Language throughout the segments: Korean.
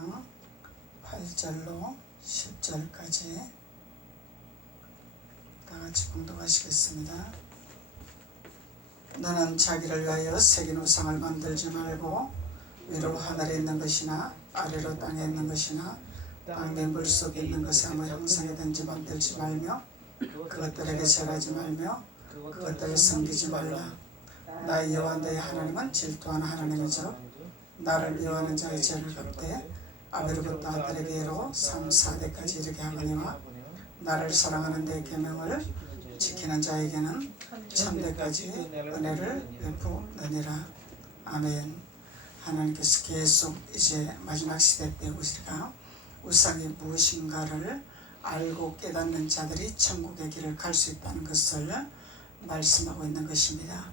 4장 8절로 10절까지 다같이 봉독하시겠습니다. 너는 자기를 위하여 새긴 우상을 만들지 말고 위로 하늘에 있는 것이나 아래로 땅에 있는 것이나 땅의 물속에 있는 것에 아무 형상이든지 만들지 말며 그것들에게 절하지 말며 그것들을 섬기지 말라. 나의 여호와 너의 하나님은 질투하는 하나님이죠. 나를 미워하는 자의 죄를 갚되 아벨부터 아들에게로 3, 4대까지 이르게 하거니와 나를 사랑하는 내 계명을 지키는 자에게는 천대까지 은혜를 베푸느니라. 아멘. 하나님께서 계속 이제 마지막 시대 때 우리가 우상이 무엇인가를 알고 깨닫는 자들이 천국의 길을 갈 수 있다는 것을 말씀하고 있는 것입니다.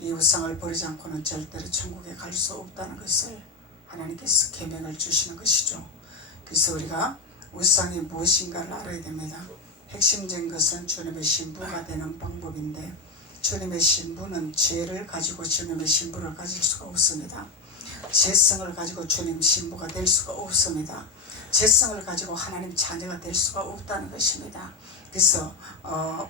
이 우상을 버리지 않고는 절대로 천국에 갈 수 없다는 것을 하나님께서 계명을 주시는 것이죠. 그래서 우리가 우상이 무엇인가를 알아야 됩니다. 핵심적인 것은 주님의 신부가 되는 방법인데, 주님의 신부는 죄를 가지고 주님의 신부를 가질 수가 없습니다. 죄성을 가지고 주님 신부가 될 수가 없습니다. 죄성을 가지고 하나님 자녀가 될 수가 없다는 것입니다. 그래서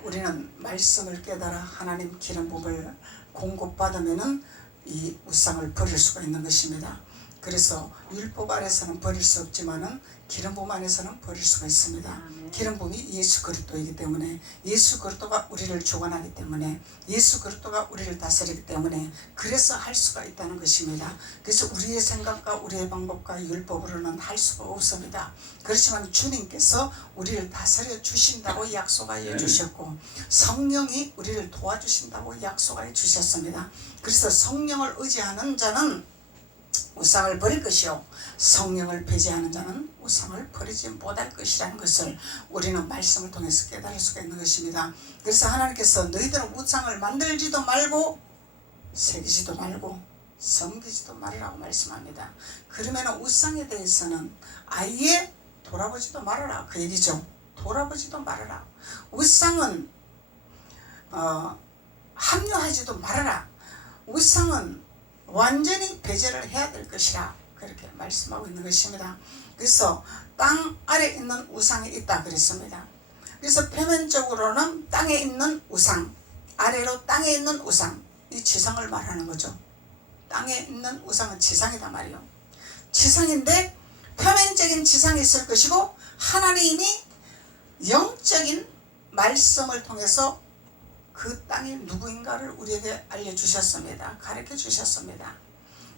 우리는 말씀을 깨달아 하나님 기름 부음을 공급받으면은 이 우상을 버릴 수가 있는 것입니다. 그래서 율법 안에서는 버릴 수 없지만은 기름 부음 안에서는 버릴 수가 있습니다. 기름 부음이 예수 그리스도이기 때문에, 예수 그리스도가 우리를 주관하기 때문에, 예수 그리스도가 우리를 다스리기 때문에 그래서 할 수가 있다는 것입니다. 그래서 우리의 생각과 우리의 방법과 율법으로는 할 수가 없습니다. 그렇지만 주님께서 우리를 다스려 주신다고 약속하여 주셨고 성령이 우리를 도와주신다고 약속하여 주셨습니다. 그래서 성령을 의지하는 자는 우상을 버릴 것이요 성령을 배제하는 자는 우상을 버리지 못할 것이라는 것을 우리는 말씀을 통해서 깨달을 수가 있는 것입니다. 그래서 하나님께서 너희들은 우상을 만들지도 말고 새기지도 말고 섬기지도 말으라고 말씀합니다. 그러면 우상에 대해서는 아예 돌아보지도 말아라 그 얘기죠. 돌아보지도 말아라. 우상은 합류하지도 말아라. 우상은 완전히 배제를 해야 될 것이라 그렇게 말씀하고 있는 것입니다. 그래서 땅 아래 있는 우상이 있다 그랬습니다. 그래서 표면적으로는 땅에 있는 우상, 아래로 땅에 있는 우상, 이 지상을 말하는 거죠. 땅에 있는 우상은 지상이다 말이요. 지상인데 표면적인 지상이 있을 것이고 하나님이 영적인 말씀을 통해서 그 땅이 누구인가를 우리에게 알려주셨습니다. 가르쳐 주셨습니다.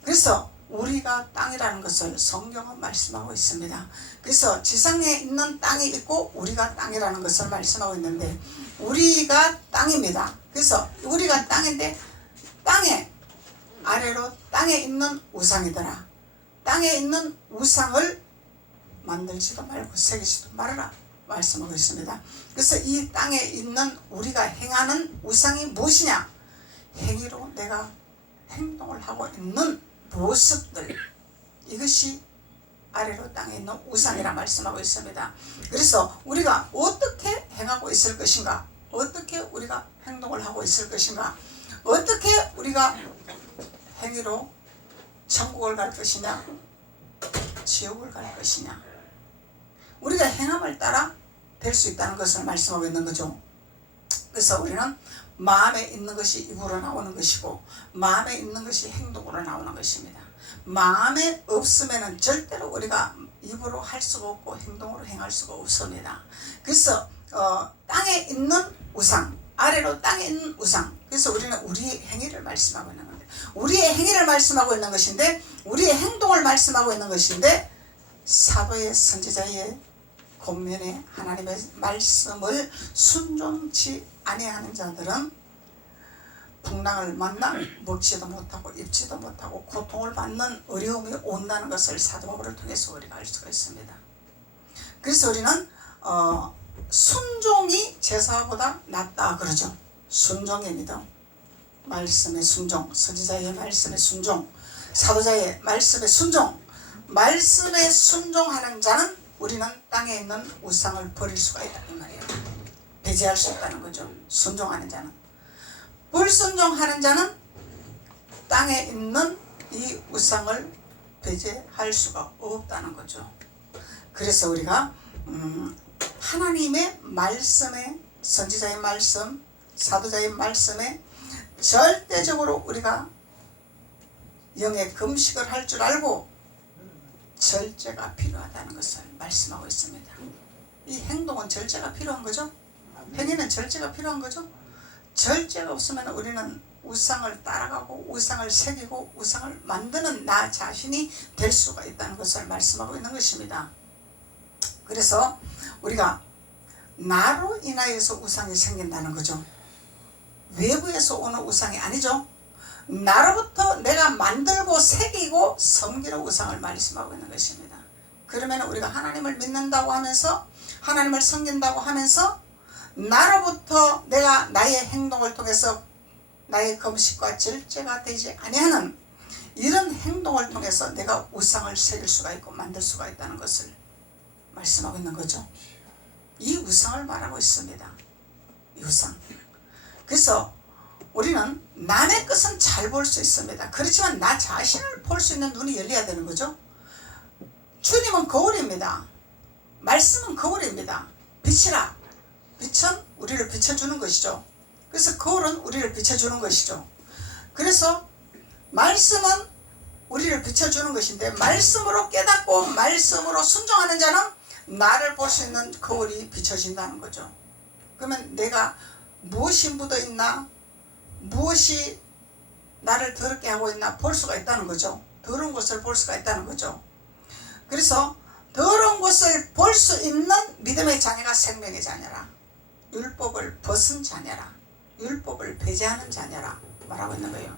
그래서 우리가 땅이라는 것을 성경은 말씀하고 있습니다. 그래서 지상에 있는 땅이 있고 우리가 땅이라는 것을 말씀하고 있는데 우리가 땅입니다. 그래서 우리가 땅인데 땅에 아래로 땅에 있는 우상이더라. 땅에 있는 우상을 만들지도 말고 새기지도 말아라 말씀하고 있습니다. 그래서 이 땅에 있는 우리가 행하는 우상이 무엇이냐? 행위로 내가 행동을 하고 있는 모습들, 이것이 아래로 땅에 있는 우상이라 말씀하고 있습니다. 그래서 우리가 어떻게 행하고 있을 것인가? 어떻게 우리가 행동을 하고 있을 것인가? 어떻게 우리가 행위로 천국을 갈 것이냐? 지옥을 갈 것이냐? 우리가 행함을 따라 될 수 있다는 것을 말씀하고 있는 거죠. 그래서 우리는 마음에 있는 것이 입으로 나오는 것이고 마음에 있는 것이 행동으로 나오는 것입니다. 마음에 없으면 절대로 우리가 입으로 할 수가 없고 행동으로 행할 수가 없습니다. 그래서 땅에 있는 우상, 아래로 땅에 있는 우상, 그래서 우리는 우리의 행위를 말씀하고 있는 건데 우리의 행위를 말씀하고 있는 것인데 우리의 행동을 말씀하고 있는 것인데 사도의 선지자의 권면에 하나님의 말씀을 순종치 아니하는 자들은 풍랑을 만나 먹지도 못하고 입지도 못하고 고통을 받는 어려움이 온다는 것을 사도 바울을 통해서 우리가 알 수가 있습니다. 그래서 우리는 순종이 제사보다 낫다 그러죠. 순종의 믿음, 말씀의 순종, 선지자의 말씀의 순종, 사도자의 말씀의 순종, 말씀에 순종하는 자는 우리는 땅에 있는 우상을 버릴 수가 있다 이 말이에요. 배제할 수 있다는 거죠. 순종하는 자는. 불순종하는 자는 땅에 있는 이 우상을 배제할 수가 없다는 거죠. 그래서 우리가 하나님의 말씀에, 선지자의 말씀, 사도자의 말씀에 절대적으로 우리가 영의 금식을 할 줄 알고 절제가 필요하다는 것을 말씀하고 있습니다. 이 행동은 절제가 필요한 거죠. 행위는 절제가 필요한 거죠. 절제가 없으면 우리는 우상을 따라가고 우상을 새기고 우상을 만드는 나 자신이 될 수가 있다는 것을 말씀하고 있는 것입니다. 그래서 우리가 나로 인하여서 우상이 생긴다는 거죠. 외부에서 오는 우상이 아니죠. 나로부터 내가 만들고 새기고 섬기는 우상을 말씀하고 있는 것입니다. 그러면 우리가 하나님을 믿는다고 하면서 하나님을 섬긴다고 하면서 나로부터 내가 나의 행동을 통해서 나의 금식과 절제가 되지 아니하는 이런 행동을 통해서 내가 우상을 새길 수가 있고 만들 수가 있다는 것을 말씀하고 있는 거죠. 이 우상을 말하고 있습니다. 이 우상. 그래서 우리는 남의 것은 잘 볼 수 있습니다. 그렇지만 나 자신을 볼 수 있는 눈이 열려야 되는 거죠. 주님은 거울입니다. 말씀은 거울입니다. 빛이라. 빛은 우리를 비춰주는 것이죠. 그래서 거울은 우리를 비춰주는 것이죠. 그래서 말씀은 우리를 비춰주는 것인데 말씀으로 깨닫고 말씀으로 순종하는 자는 나를 볼 수 있는 거울이 비춰진다는 거죠. 그러면 내가 무엇이 묻어 있나, 무엇이 나를 더럽게 하고 있나 볼 수가 있다는 거죠. 더러운 것을 볼 수가 있다는 거죠. 그래서 더러운 것을 볼 수 있는 믿음의 자녀가 생명의 자녀라. 율법을 벗은 자녀라. 율법을 배제하는 자녀라 말하고 있는 거예요.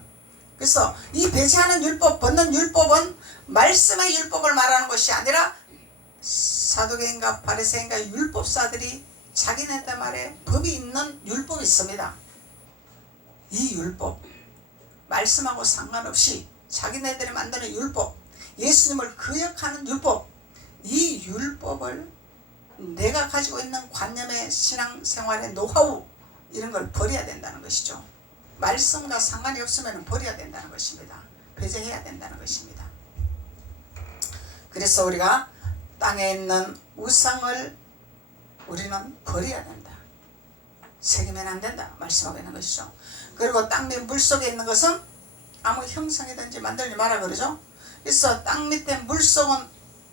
그래서 이 배제하는 율법, 벗는 율법은 말씀의 율법을 말하는 것이 아니라 사두개인가 바리새인가 율법사들이 자기네들 말에 법이 있는 율법이 있습니다. 이 율법, 말씀하고 상관없이 자기네들이 만드는 율법, 예수님을 거역하는 율법, 이 율법을 내가 가지고 있는 관념의 신앙생활의 노하우 이런 걸 버려야 된다는 것이죠. 말씀과 상관이 없으면 버려야 된다는 것입니다. 배제해야 된다는 것입니다. 그래서 우리가 땅에 있는 우상을 우리는 버려야 된다. 새기면 안 된다 말씀하고 있는 것이죠. 그리고 땅 밑 물속에 있는 것은 아무 형상이든지 만들지 마라 그러죠. 그래서 땅 밑에 물속은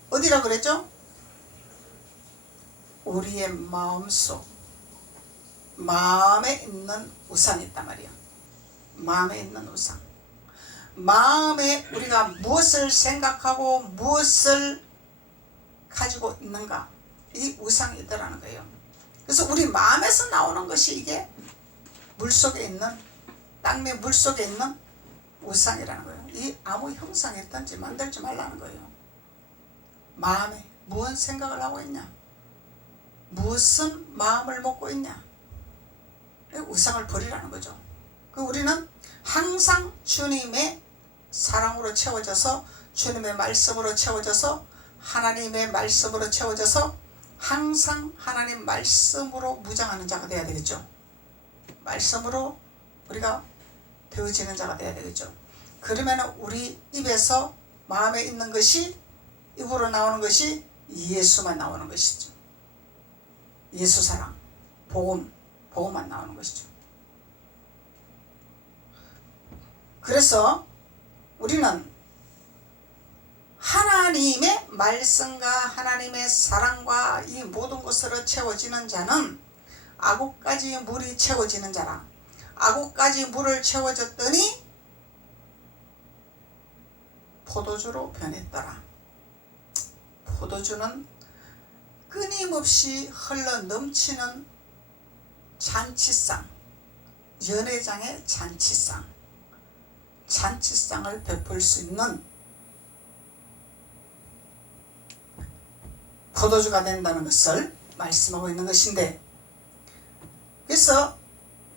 어디라 그랬죠? 우리의 마음속, 마음에 있는 우상이 있단 말이야. 마음에 있는 우상. 마음에 우리가 무엇을 생각하고 무엇을 가지고 있는가, 이 우상이 있더라는 거예요. 그래서 우리 마음에서 나오는 것이 이게 물속에 있는, 땅밑 물속에 있는 우상이라는 거예요. 이 아무 형상이 있든지 만들지 말라는 거예요. 마음에 무슨 생각을 하고 있냐, 무슨 마음을 먹고 있냐, 우상을 버리라는 거죠. 우리는 항상 주님의 사랑으로 채워져서, 주님의 말씀으로 채워져서, 하나님의 말씀으로 채워져서 항상 하나님 말씀으로 무장하는 자가 되어야 되겠죠. 말씀으로 우리가 되어지는 자가 되어야 되겠죠. 그러면 우리 입에서 마음에 있는 것이, 입으로 나오는 것이 예수만 나오는 것이죠. 예수 사랑, 복음만 나오는 것이죠. 그래서 우리는 하나님의 말씀과 하나님의 사랑과 이 모든 것으로 채워지는 자는 아구까지 물이 채워지는 자라. 아구까지 물을 채워졌더니 포도주로 변했더라. 포도주는 끊임없이 흘러 넘치는 잔치상, 연회장의 잔치상을 베풀 수 있는 포도주가 된다는 것을 말씀하고 있는 것인데, 그래서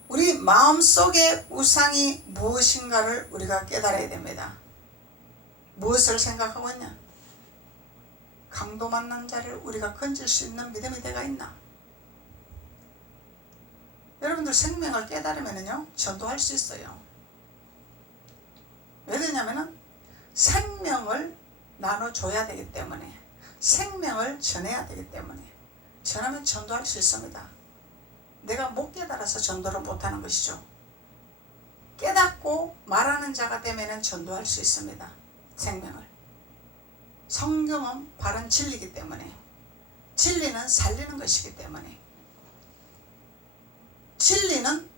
우리 마음속의 우상이 무엇인가를 우리가 깨달아야 됩니다. 무엇을 생각하고 있냐? 강도 만난 자를 우리가 건질 수 있는 믿음이 내가 있나? 여러분들 생명을 깨달으면요 전도할 수 있어요. 왜 그러냐면은 생명을 나눠줘야 되기 때문에, 생명을 전해야 되기 때문에, 전하면 전도할 수 있습니다. 내가 못 깨달아서 전도를 못하는 것이죠. 깨닫고 말하는 자가 되면 전도할 수 있습니다. 생명을. 성경은 바른 진리이기 때문에, 진리는 살리는 것이기 때문에, 진리는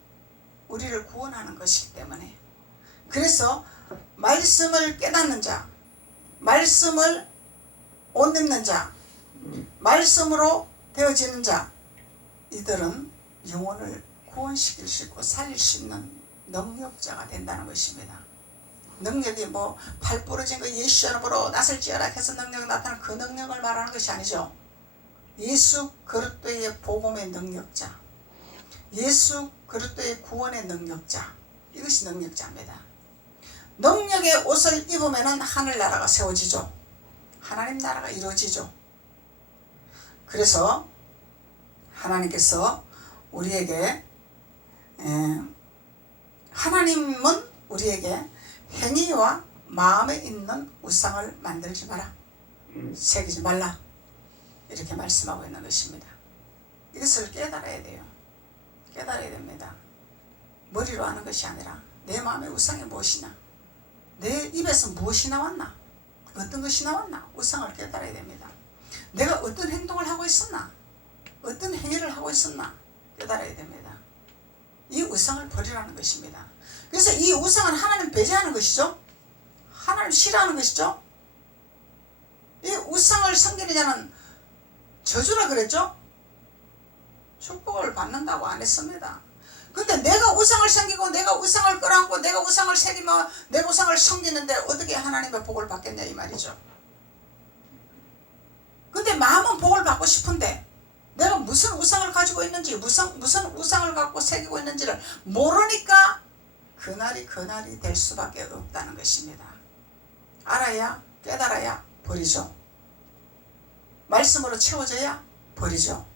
우리를 구원하는 것이기 때문에, 그래서 말씀을 깨닫는 자, 말씀을 옷 입는 자, 말씀으로 되어지는 자, 이들은 영혼을 구원시킬 수 있고 살릴 수 있는 능력자가 된다는 것입니다. 능력이 뭐 팔 부러진 거 예수 이름으로 나설지어라 해서 능력이 나타나는 그 능력을 말하는 것이 아니죠. 예수 그리스도의 복음의 능력자, 예수 그리스도의 구원의 능력자, 이것이 능력자입니다. 능력의 옷을 입으면 하늘나라가 세워지죠. 하나님 나라가 이루어지죠. 그래서 하나님께서 우리에게, 하나님은 우리에게 행위와 마음에 있는 우상을 만들지 마라, 새기지 말라, 이렇게 말씀하고 있는 것입니다. 이것을 깨달아야 돼요. 깨달아야 됩니다. 머리로 하는 것이 아니라 내 마음의 우상이 무엇이냐, 내 입에서 무엇이 나왔나, 어떤 것이 나왔나, 우상을 깨달아야 됩니다. 내가 어떤 행동을 하고 있었나, 어떤 행위를 하고 있었나 깨달아야 됩니다. 이 우상을 버리라는 것입니다. 그래서 이 우상은 하나님 배제하는 것이죠. 하나님 싫어하는 것이죠. 이 우상을 섬기는 자는 저주라 그랬죠. 축복을 받는다고 안 했습니다. 근데 내가 우상을 섬기고 내가 우상을 끌어안고 내가 우상을 새기며 내가 우상을 섬기는데 어떻게 하나님의 복을 받겠냐 이 말이죠. 근데 마음은 복을 받고 싶은데 내가 무슨 우상을 가지고 있는지, 무슨 우상을 갖고 새기고 있는지를 모르니까 그날이 될 수밖에 없다는 것입니다. 알아야, 깨달아야 버리죠. 말씀으로 채워져야 버리죠.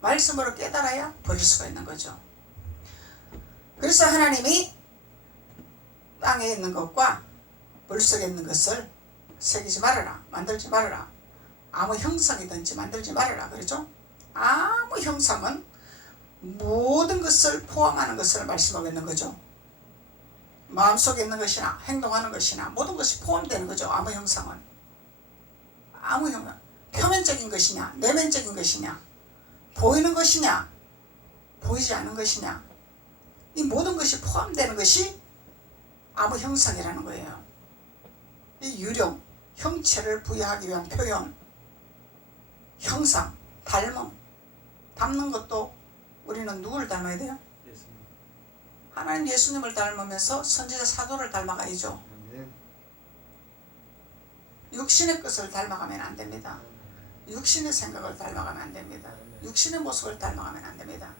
말씀으로 깨달아야 버릴 수가 있는 거죠. 그래서 하나님이 땅에 있는 것과 물속에 있는 것을 새기지 말아라, 만들지 말아라, 아무 형상이든지 만들지 말아라 그러죠. 아무 형상은 모든 것을 포함하는 것을 말씀하고 있는 거죠. 마음속에 있는 것이나 행동하는 것이나 모든 것이 포함되는 거죠. 아무 형상은. 아무 형상. 표면적인 것이냐, 내면적인 것이냐, 보이는 것이냐, 보이지 않는 것이냐, 이 모든 것이 포함되는 것이 아무 형상이라는 거예요. 이 유령, 형체를 부여하기 위한 표현, 형상, 닮음. 닮는 것도 우리는 누구를 닮아야 돼요? 하나님 예수님을 닮으면서 선지자 사도를 닮아가야죠. 육신의 것을 닮아가면 안 됩니다. 육신의 생각을 닮아가면 안 됩니다. 육신의 모습을 닮아가면 안 됩니다.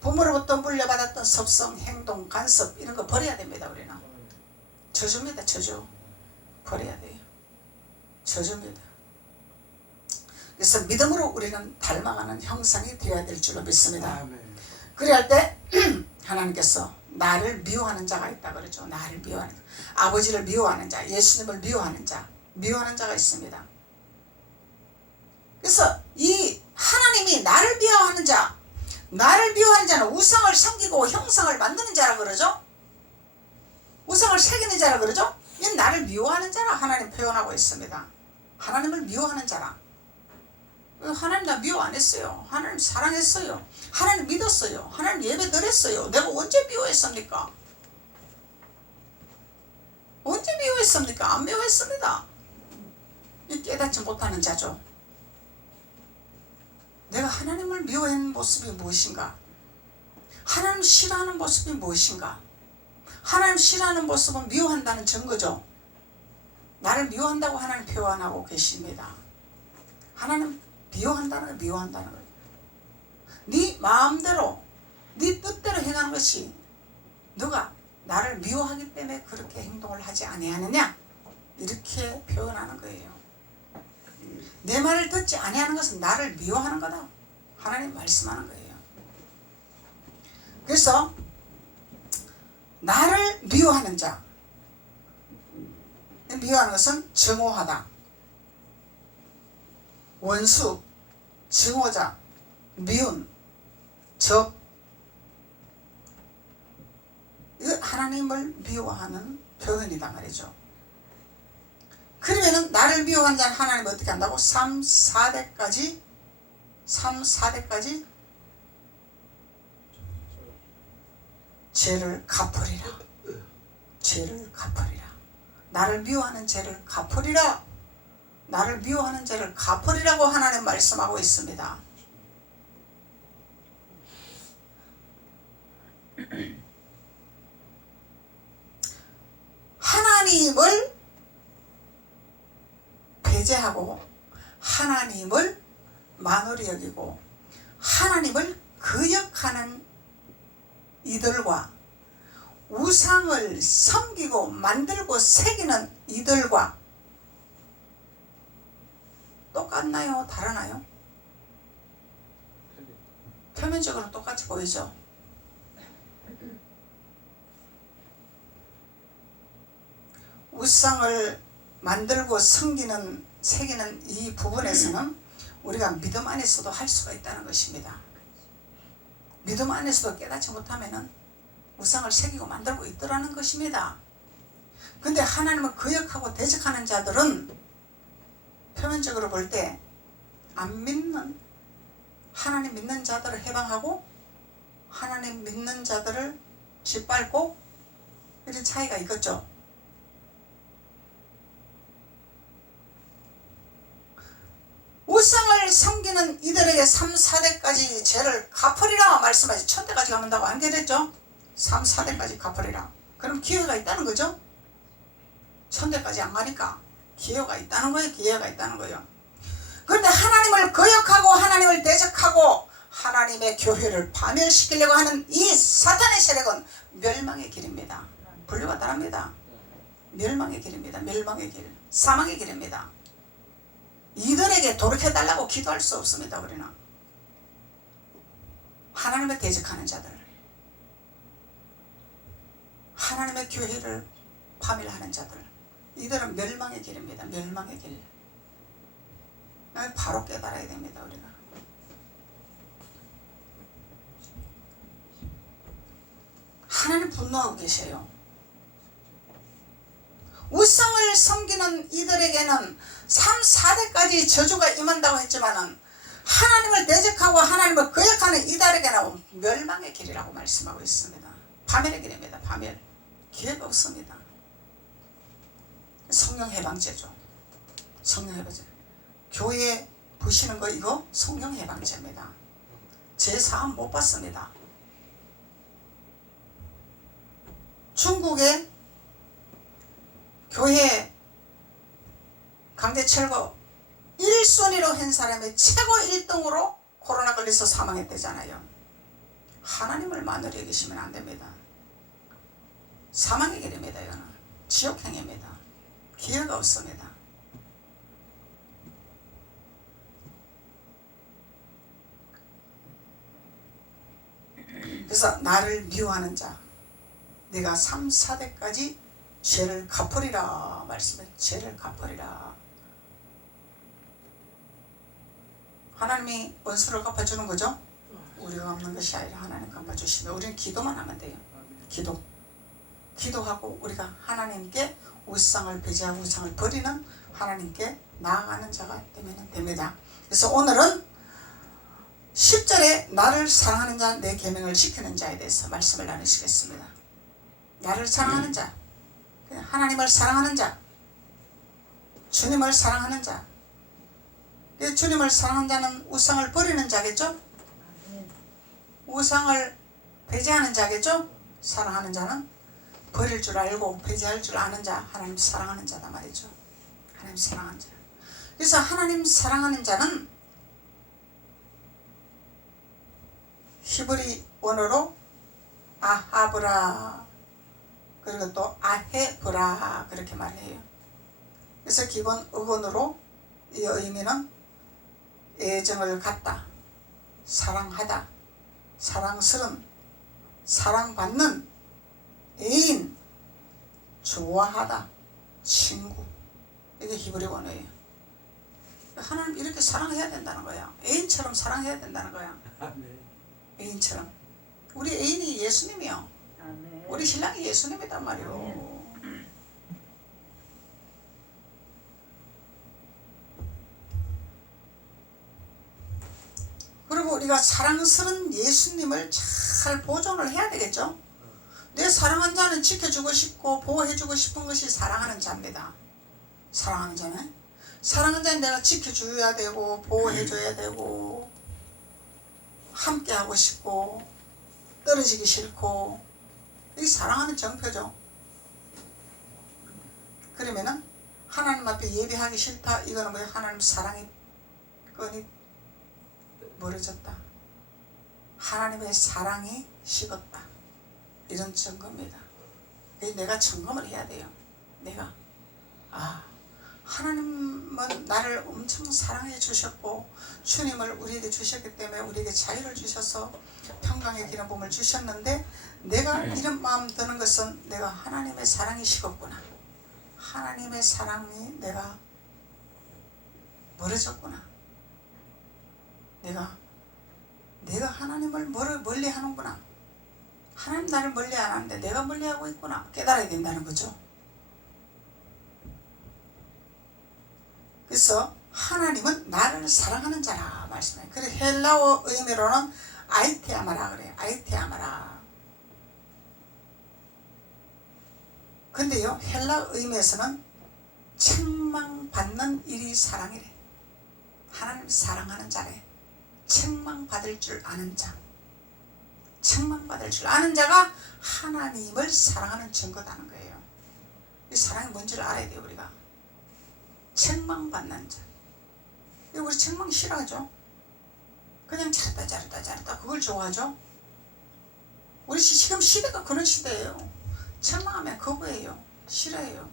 부모로부터 물려받았던 섭성, 행동, 간섭 이런 거 버려야 됩니다. 우리는 저주입니다. 저주 버려야 돼요. 저주입니다. 그래서 믿음으로 우리는 닮아가는 형상이 되어야 될 줄로 믿습니다. 그래야 할 때 하나님께서 나를 미워하는 자가 있다 그러죠. 나를 미워하는 자, 아버지를 미워하는 자, 예수님을 미워하는 자, 미워하는 자가 있습니다. 그래서 이 하나님이 나를 미워하는 자, 나를 미워하는 자는 우상을 섬기고 형상을 만드는 자라 그러죠. 우상을 새기는 자라 그러죠. 이 나를 미워하는 자라 하나님 표현하고 있습니다. 하나님을 미워하는 자라. 하나님 나 미워 안 했어요. 하나님 사랑했어요. 하나님 믿었어요. 하나님 예배 드렸어요. 내가 언제 미워했습니까? 언제 미워했습니까? 안 미워했습니다. 이 깨닫지 못하는 자죠. 내가 하나님을 미워하는 모습이 무엇인가? 하나님 싫어하는 모습이 무엇인가? 하나님 싫어하는 모습은 미워한다는 증거죠. 나를 미워한다고 하나님 표현하고 계십니다. 하나님 미워한다는 거, 미워한다는 거예요. 네 마음대로, 네 뜻대로 행하는 것이 너가 나를 미워하기 때문에 그렇게 행동을 하지 아니하느냐? 이렇게 표현하는 거예요. 내 말을 듣지 아니하는 것은 나를 미워하는 거다. 하나님 말씀하는 거예요. 그래서 나를 미워하는 자, 미워하는 것은 증오하다, 원수, 증오자, 미운, 적, 이거 하나님을 미워하는 표현이다 말이죠. 그러면은 나를 미워하는 자는 하나님 어떻게 한다고? 3, 4대까지 죄를 갚으리라. 죄를 갚으리라. 나를 미워하는 죄를 갚으리라. 나를 미워하는 죄를 갚으리라고 하나님 말씀하고 있습니다. 하나님을 배제하고 하나님을 만홀히 여기고 하나님을 거역하는 이들과 우상을 섬기고 만들고 새기는 이들과 똑같나요? 다르나요? 표면적으로 똑같이 보이죠? 우상을 만들고 섬기는 새기는 이 부분에서는 우리가 믿음 안에서도 할 수가 있다는 것입니다. 믿음 안에서도 깨닫지 못하면 우상을 새기고 만들고 있더라는 것입니다. 근데 하나님을 거역하고 대적하는 자들은 표면적으로 볼 때 안 믿는, 하나님 믿는 자들을 해방하고 하나님 믿는 자들을 짓밟고 이런 차이가 있겠죠. 우상을 섬기는 이들에게 3, 4대까지 죄를 갚으리라 말씀하지. 1000대까지 가면다고 안 되겠죠? 3, 4대까지 갚으리라. 그럼 기회가 있다는 거죠? 1000대까지 안 가니까 기회가 있다는 거예요. 기회가 있다는 거예요. 그런데 하나님을 거역하고 하나님을 대적하고 하나님의 교회를 파멸시키려고 하는 이 사탄의 세력은 멸망의 길입니다. 분류가 다릅니다. 멸망의 길입니다. 멸망의 길. 사망의 길입니다. 이들에게 돌이켜달라고 기도할 수 없습니다. 우리는 하나님을 대적하는 자들, 하나님의 교회를 파멸하는 자들, 이들은 멸망의 길입니다. 멸망의 길. 바로 깨달아야 됩니다. 우리가 하나님 분노하고 계세요. 우상을 섬기는 이들에게는 3, 4대까지 저주가 임한다고 했지만은 하나님을 대적하고 하나님을 거역하는 이들에게는 멸망의 길이라고 말씀하고 있습니다. 파멸의 길입니다. 파멸. 기회가 없습니다. 성령 해방제죠. 성령 해방제. 교회에 부시는 거 이거 성령 해방제입니다. 제 사함 못 받습니다. 중국의 교회 강제 철거 1순위로 한 사람이 최고 1등으로 코로나 걸려서 사망했대잖아요. 하나님을 만으로 여기시면 안 됩니다. 사망의 길입니다. 이거는 지옥행입니다. 기회가 없습니다. 그래서 나를 미워하는 자, 내가 3, 4대까지 죄를 갚으리라 말씀해. 죄를 갚으리라. 하나님이 원수를 갚아주는 거죠. 우리가 갚는 것이 아니라 하나님 갚아주시면 우리는 기도만 하면 돼요. 기도하고 우리가 하나님께 우상을 배제하고 우상을 버리는 하나님께 나아가는 자가 되면 됩니다. 그래서 오늘은 10절에 나를 사랑하는 자, 내 계명을 지키는 자에 대해서 말씀을 나누시겠습니다. 나를 사랑하는 자, 하나님을 사랑하는 자, 주님을 사랑하는 자. 주님을 사랑하는 자는 우상을 버리는 자겠죠? 우상을 배제하는 자겠죠? 사랑하는 자는 버릴 줄 알고 배제할 줄 아는 자, 하나님 사랑하는 자다 말이죠. 하나님 사랑하는 자. 그래서 하나님 사랑하는 자는 히브리 원어로 아하브라, 그리고 또 아헤브라 그렇게 말해요. 그래서 기본 어근으로 이 의미는 애정을 갖다, 사랑하다, 사랑스런, 사랑받는, 애인, 좋아하다, 친구. 이게 히브리 원어예요. 하나님 이렇게 사랑해야 된다는 거야. 애인처럼 사랑해야 된다는 거야. 아멘. 애인처럼. 우리 애인이 예수님이요. 아멘. 우리 신랑이 예수님이단 말이요. 그리고 우리가 사랑스러운 예수님을 잘 보존을 해야 되겠죠. 내 사랑하는 자는 지켜주고 싶고 보호해주고 싶은 것이 사랑하는 자입니다. 사랑하는 자는 사랑하는 자는 내가 지켜줘야 되고 보호해줘야 되고 함께하고 싶고 떨어지기 싫고, 이게 사랑하는 정표죠. 그러면은 하나님 앞에 예배하기 싫다, 이거는 뭐야? 하나님 사랑이 끈이 멀어졌다, 하나님의 사랑이 식었다, 이런 증거입니다. 내가 점검을 해야 돼요. 내가 하나님은 나를 엄청 사랑해 주셨고 주님을 우리에게 주셨기 때문에 우리에게 자유를 주셔서 평강의 기름 부음을 주셨는데, 내가 이런 마음 드는 것은 내가 하나님의 사랑이 식었구나, 하나님의 사랑이 내가 멀어졌구나, 내가 하나님을 멀리 하는구나, 하나님 나를 멀리 안 하는데 내가 멀리하고 있구나, 깨달아야 된다는 거죠. 그래서 하나님은 나를 사랑하는 자라 말씀해요. 그래서 헬라어 의미로는 아이테아마라 그래요. 아이테아마라. 근데요, 헬라 의미에서는 책망받는 일이 사랑이래. 하나님 사랑하는 자래. 책망받을 줄 아는 자. 책망받을 줄 아는 자가 하나님을 사랑하는 증거다는 거예요. 이 사랑이 뭔지를 알아야 돼요, 우리가. 책망받는 자. 우리 책망 싫어하죠? 그냥 잘했다 그걸 좋아하죠? 우리 지금 시대가 그런 시대예요. 책망하면 거부해요. 싫어해요.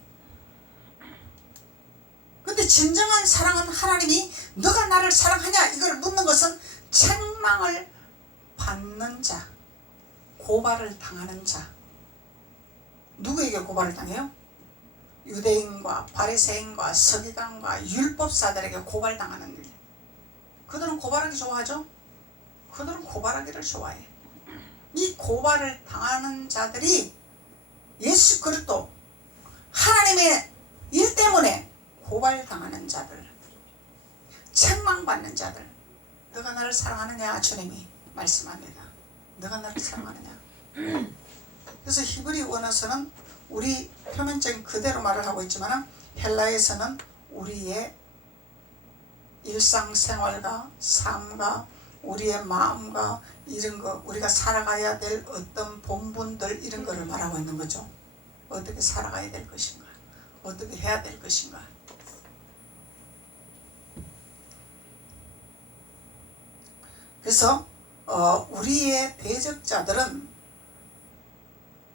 근데 진정한 사랑은 하나님이 너가 나를 사랑하냐 이걸 묻는 것은 책망을 받는 자, 고발을 당하는 자. 누구에게 고발을 당해요? 유대인과 바리새인과 서기관과 율법사들에게 고발당하는 일. 그들은 고발하기 좋아하죠? 그들은 고발하기를 좋아해. 이 고발을 당하는 자들이 예수 그리스도 하나님의 일 때문에 고발당하는 자들, 책망받는 자들. 너가 나를 사랑하느냐? 주님이 말씀합니다. 너가 나를 사랑하느냐? 그래서 히브리 원어서는 우리 표면적인 그대로 말을 하고 있지만 헬라에서는 우리의 일상생활과 삶과 우리의 마음과 이런 거, 우리가 살아가야 될 어떤 본분들, 이런 거를 말하고 있는 거죠. 어떻게 살아가야 될 것인가, 어떻게 해야 될 것인가. 그래서 우리의 대적자들은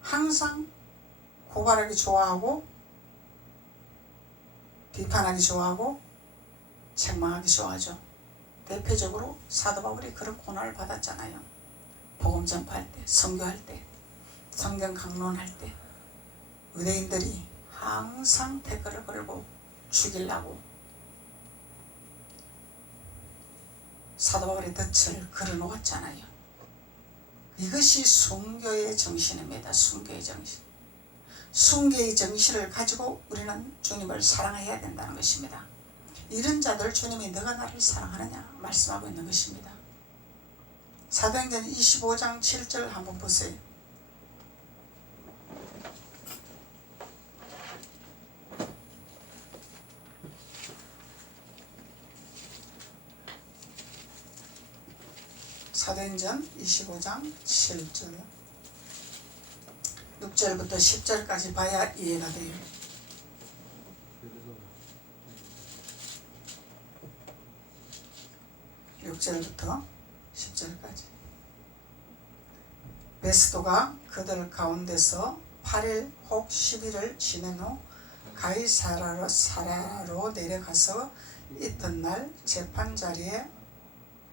항상 고발하기 좋아하고 비판하기 좋아하고 책망하기 좋아하죠. 대표적으로 사도 바울이 그런 고난을 받았잖아요. 복음 전파할 때, 선교할 때, 성경 강론할 때 유대인들이 항상 댓글을 걸고 죽이려고 사도 바울의 덫을 걸어놓았잖아요. 이것이 순교의 정신입니다. 순교의 정신. 순교의 정신을 가지고 우리는 주님을 사랑해야 된다는 것입니다. 이런 자들 주님이 너가 나를 사랑하느냐 말씀하고 있는 것입니다. 사도행전 25장 7절 한번 보세요. 사도행전 25장 7절 6절부터 10절까지 봐야 이해가 돼요. (6절부터 10절까지) 베스도가 그들 가운데서 8일 혹 10일을 지낸 후 가이사라로 내려가서 이튿날 재판자리에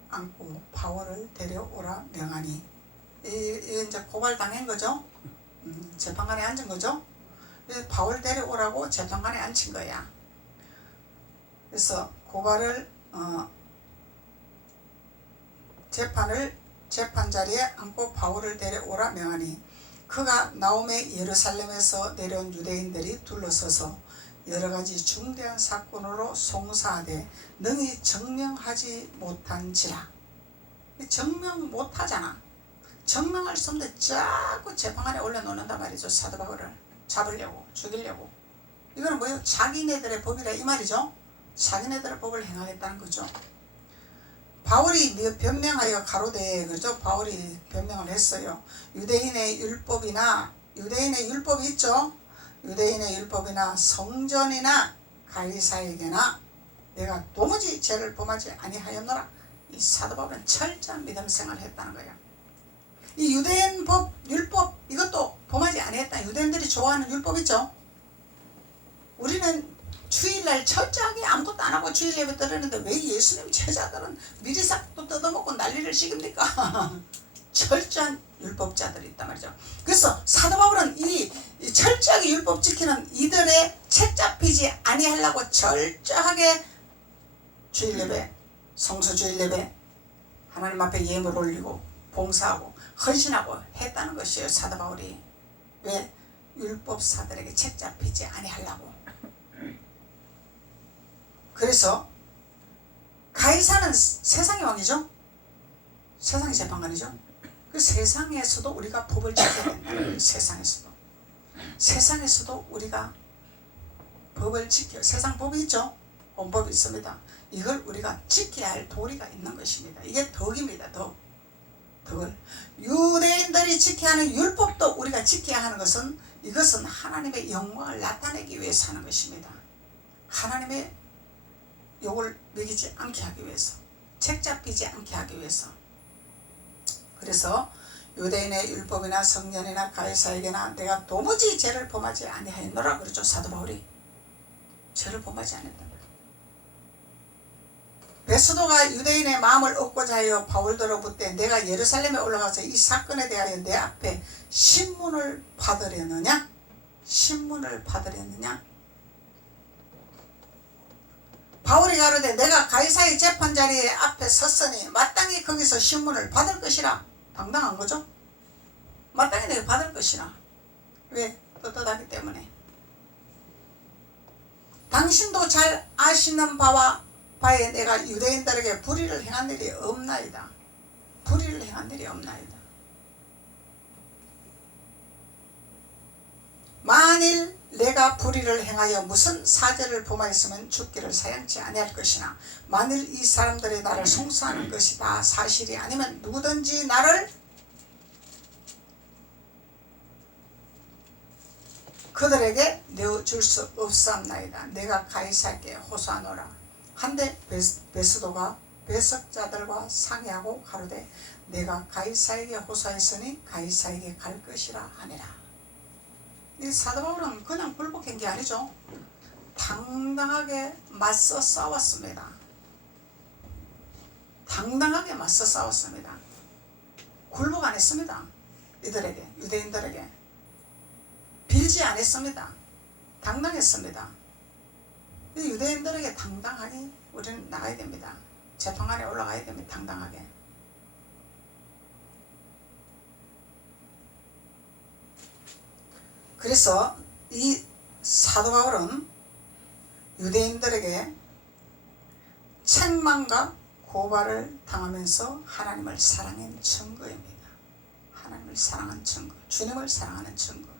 앉고 바울을 데려오라 명하니, 이게 이제 고발당한 거죠. 재판관에 앉은 거죠. 그래서 바울 데려오라고 재판관에 앉힌 거야. 그래서 고발을 재판 자리에 앉고 바울을 데려오라 명하니 그가 나옴에 예루살렘에서 내려온 유대인들이 둘러서서 여러가지 중대한 사건으로 송사하되 능히 증명하지 못한지라. 증명 못하잖아. 증명할 수 없는데 자꾸 재판관에 올려놓는단 말이죠. 사도 바울을 잡으려고, 죽이려고. 이거는 뭐예요? 자기네들의 법이라 이 말이죠. 자기네들의 법을 행하겠다는 거죠. 바울이 변명하여 가로되, 그죠? 바울이 변명을 했어요. 유대인의 율법이 있죠. 유대인의 율법이나 성전이나 가이사에게나 내가 도무지 죄를 범하지 아니하였노라. 이 사도 바울은 철저한 믿음 생활을 했다는 거예요. 이 유대인 법, 율법 이것도 범하지 아니했다. 유대인들이 좋아하는 율법 있죠. 우리는 주일날 철저하게 아무것도 안 하고 주일 예배 드리는데 왜 예수님 제자들은 미리삭도 뜯어먹고 난리를 시킵니까? 철저한 율법자들이 있단 말이죠. 그래서 사도 바울은 이 철저하게 율법 지키는 이들의 책 잡히지 아니하려고 철저하게 주일 예배, 성수 주일 예배, 하나님 앞에 예물 올리고 봉사하고 헌신하고 했다는 것이에요. 사도 바울이. 왜? 율법사들에게 책 잡히지 아니하려고. 그래서 가이사는 세상의 왕이죠. 세상의 재판관이죠. 그 세상에서도 우리가 법을 지켜야 된다. 세상에서도 우리가 법을 지켜. 세상 법이 있죠. 헌법이 있습니다. 이걸 우리가 지켜야 할 도리가 있는 것입니다. 이게 덕입니다. 덕을. 유대인들이 지켜야 하는 율법도 우리가 지켜야 하는 것은 이것은 하나님의 영광을 나타내기 위해서 하는 것입니다. 하나님의 욕을 먹이지 않게 하기 위해서, 책 잡히지 않게 하기 위해서. 그래서 유대인의 율법이나 성전이나 가이사에게나 내가 도무지 죄를 범하지 아니하였노라 그러죠. 사도 바울이 죄를 범하지 않았다. 베스도가 유대인의 마음을 얻고자 하여 바울더로부터 내가 예루살렘에 올라가서 이 사건에 대하여 내 앞에 신문을 받으려느냐? 바울이 가로되 내가 가이사의 재판자리에 앞에 섰으니 마땅히 거기서 신문을 받을 것이라. 당당한 거죠. 마땅히 내가 받을 것이라. 왜? 떳떳하기 때문에. 당신도 잘 아시는 바에 내가 유대인들에게 불의를 행한 일이 없나이다. 만일 내가 불의를 행하여 무슨 사죄를 범하였으면 죽기를 사양치 아니할 것이나 만일 이 사람들이 나를 송사하는 것이 다 사실이 아니면 누구든지 나를 그들에게 내어줄 수 없사옵나이다. 내가 가이사에게 호소하노라. 한데 베스도가 배석자들과 상의하고 가로되 내가 가이사에게 호소했으니 가이사에게 갈 것이라 하니라. 이 사도 바울은 그냥 굴복한 게 아니죠. 당당하게 맞서 싸웠습니다. 굴복 안 했습니다. 이들에게, 유대인들에게 빌지 않았습니다. 당당했습니다. 유대인들에게 당당하게 우리는 나가야 됩니다. 재판관에 올라가야 됩니다. 당당하게. 그래서 이 사도 바울은 유대인들에게 책망과 고발을 당하면서 하나님을 사랑한 증거입니다. 하나님을 사랑한 증거, 주님을 사랑하는 증거.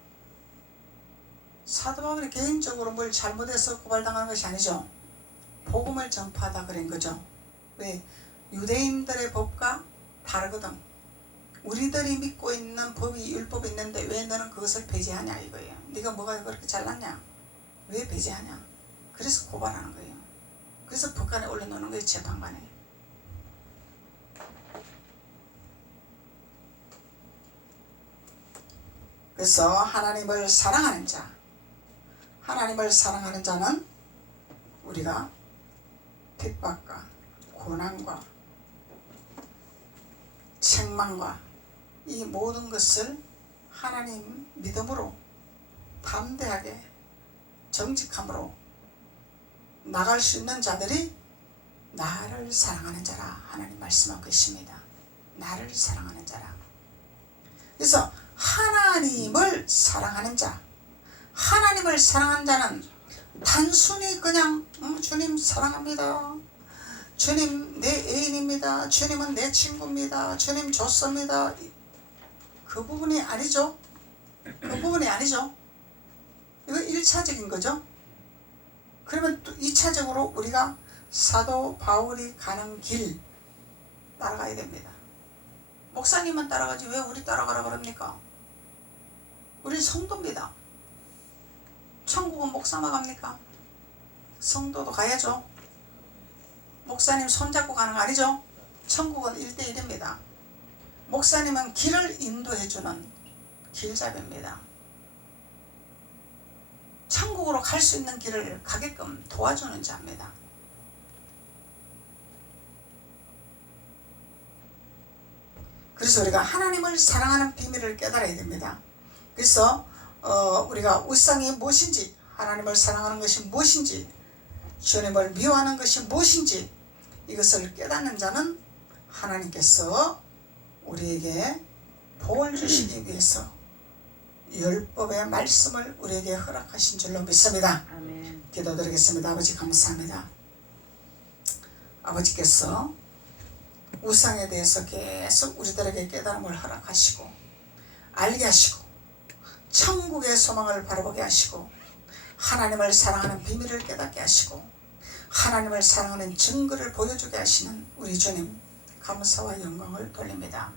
사도 바울이 개인적으로 뭘 잘못해서 고발당하는 것이 아니죠. 복음을 전파하다 그런 거죠. 왜? 유대인들의 법과 다르거든. 우리들이 믿고 있는 법이 율법이 있는데 왜 너는 그것을 배제하냐 이거예요. 네가 뭐가 그렇게 잘났냐? 왜 배제하냐? 그래서 고발하는 거예요. 그래서 법관에 올려놓는 거예요. 재판관에. 그래서 하나님을 사랑하는 자는 우리가 핍박과 고난과 책망과 이 모든 것을 하나님 믿음으로 담대하게 정직함으로 나갈 수 있는 자들이 나를 사랑하는 자라 하나님 말씀하고 계십니다. 나를 사랑하는 자라. 그래서 하나님을 사랑하는 자, 하나님을 사랑하는 자는 단순히 그냥 주님 사랑합니다, 주님 내 애인입니다, 주님은 내 친구입니다, 주님 좋습니다, 그 부분이 아니죠. 그 부분이 아니죠. 이거 1차적인 거죠. 그러면 또 2차적으로 우리가 사도 바울이 가는 길 따라가야 됩니다. 목사님은 따라가지 왜 우리 따라가라 그럽니까? 우리 성도입니다. 천국은 목사만 갑니까? 성도도 가야죠. 목사님 손잡고 가는 거 아니죠? 천국은 1대1입니다. 목사님은 길을 인도해주는 길잡이입니다. 천국으로 갈 수 있는 길을 가게끔 도와주는 자입니다. 그래서 우리가 하나님을 사랑하는 비밀을 깨달아야 됩니다. 그래서 우리가 우상이 무엇인지, 하나님을 사랑하는 것이 무엇인지, 주님을 미워하는 것이 무엇인지 이것을 깨닫는 자는 하나님께서 우리에게 복을 주시기 위해서 율법의 말씀을 우리에게 허락하신 줄로 믿습니다. 아멘. 기도드리겠습니다. 아버지 감사합니다. 아버지께서 우상에 대해서 계속 우리들에게 깨달음을 허락하시고 알게 하시고 천국의 소망을 바라보게 하시고 하나님을 사랑하는 비밀을 깨닫게 하시고 하나님을 사랑하는 증거를 보여주게 하시는 우리 주님 감사와 영광을 돌립니다.